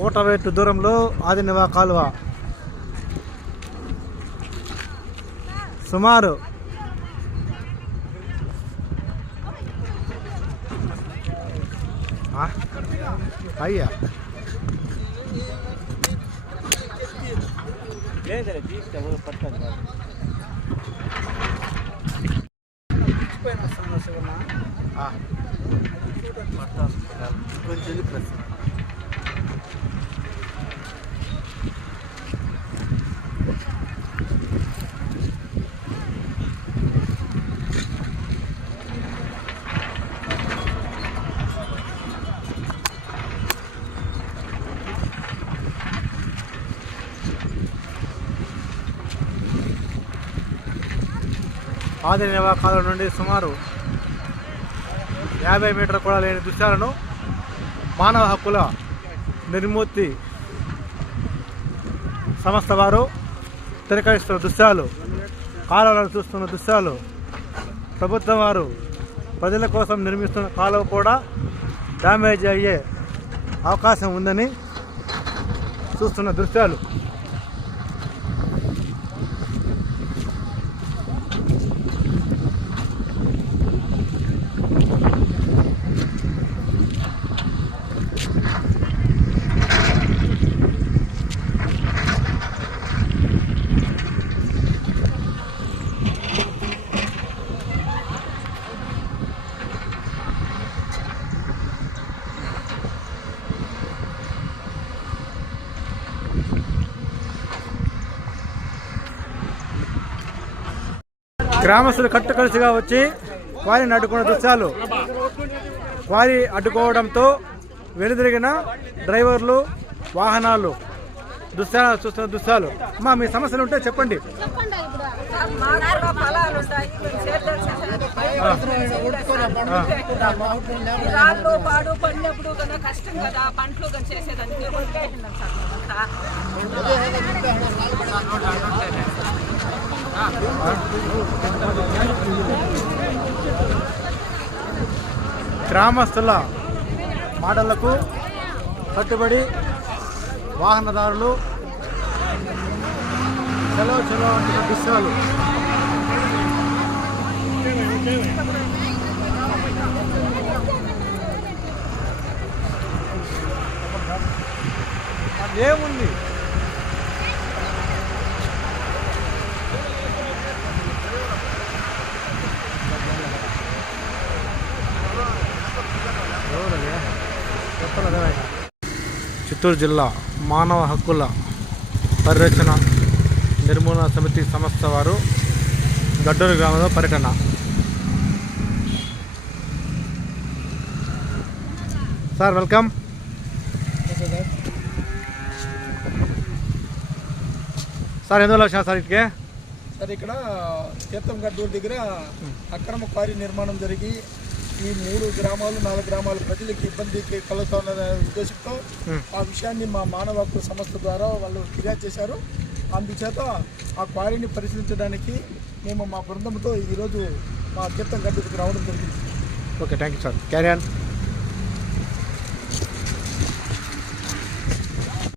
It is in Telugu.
కోటవేటు దూరంలో ఆదినివా కాలువ. సుమారు అయ్యా. అయ్యా ప్రశ్న ఆదినివా నివాకాల నుండి సుమారు యాభై మీటర్ కూడా లేని దృశ్యాలను మానవ హక్కుల నిర్మూర్తి సంస్థ వారు తిరకరిస్తున్న దృశ్యాలు కాలువలను చూస్తున్న దృశ్యాలు ప్రభుత్వం వారు ప్రజల కోసం నిర్మిస్తున్న కాలువ కూడా డ్యామేజ్ అయ్యే అవకాశం ఉందని చూస్తున్న దృశ్యాలు. గ్రామస్తులు కట్టుకలిసిగా వచ్చి క్వారీని అడ్డుకున్న దృశ్యాలు. క్వారీ అడ్డుకోవడంతో వెనుదిరిగిన డ్రైవర్లు వాహనాలు దృశ్యాలు చూస్తున్న దృశ్యాలు. అమ్మా మీ సమస్యలు ఉంటే చెప్పండి. చేసేదానికి రాళ్ళు పాడు పడినప్పుడు కదా కష్టం కదా పంటలు కానీ చేసేదానికి సార్ గ్రామస్తుల మాటలకు కట్టుబడి వాహనదారులు సెలవు చెలవు అంటున్న దృశ్యాలు ఏముంది? చిత్తూరు జిల్లా మానవ హక్కుల పరిరక్షణ నిర్మూలన సమితి సంస్థ వారు గడ్డూరు గ్రామంలో పర్యటన. Sir welcome. సార్ ఎందువల్ల వచ్చినా సార్ ఇటుకే సార్ ఇక్కడ తీర్థం గడ్డూరు దగ్గర అక్రమ క్వారీ నిర్మాణం జరిగి ఈ మూడు గ్రామాలు నాలుగు గ్రామాల ప్రజలకు ఇబ్బందికి కలుగుతున్న ఉద్దేశంతో. ఆ విషయాన్ని మా మానవ హక్కు సంస్థ ద్వారా వాళ్ళు ఫిర్యాదు చేశారు. అందుచేత ఆ క్వారీని పరిశీలించడానికి మేము మా బృందంతో ఈరోజు మా తీర్థం గడ్డూరుకి రావడం జరిగింది. Okay thank you sir. Carry on.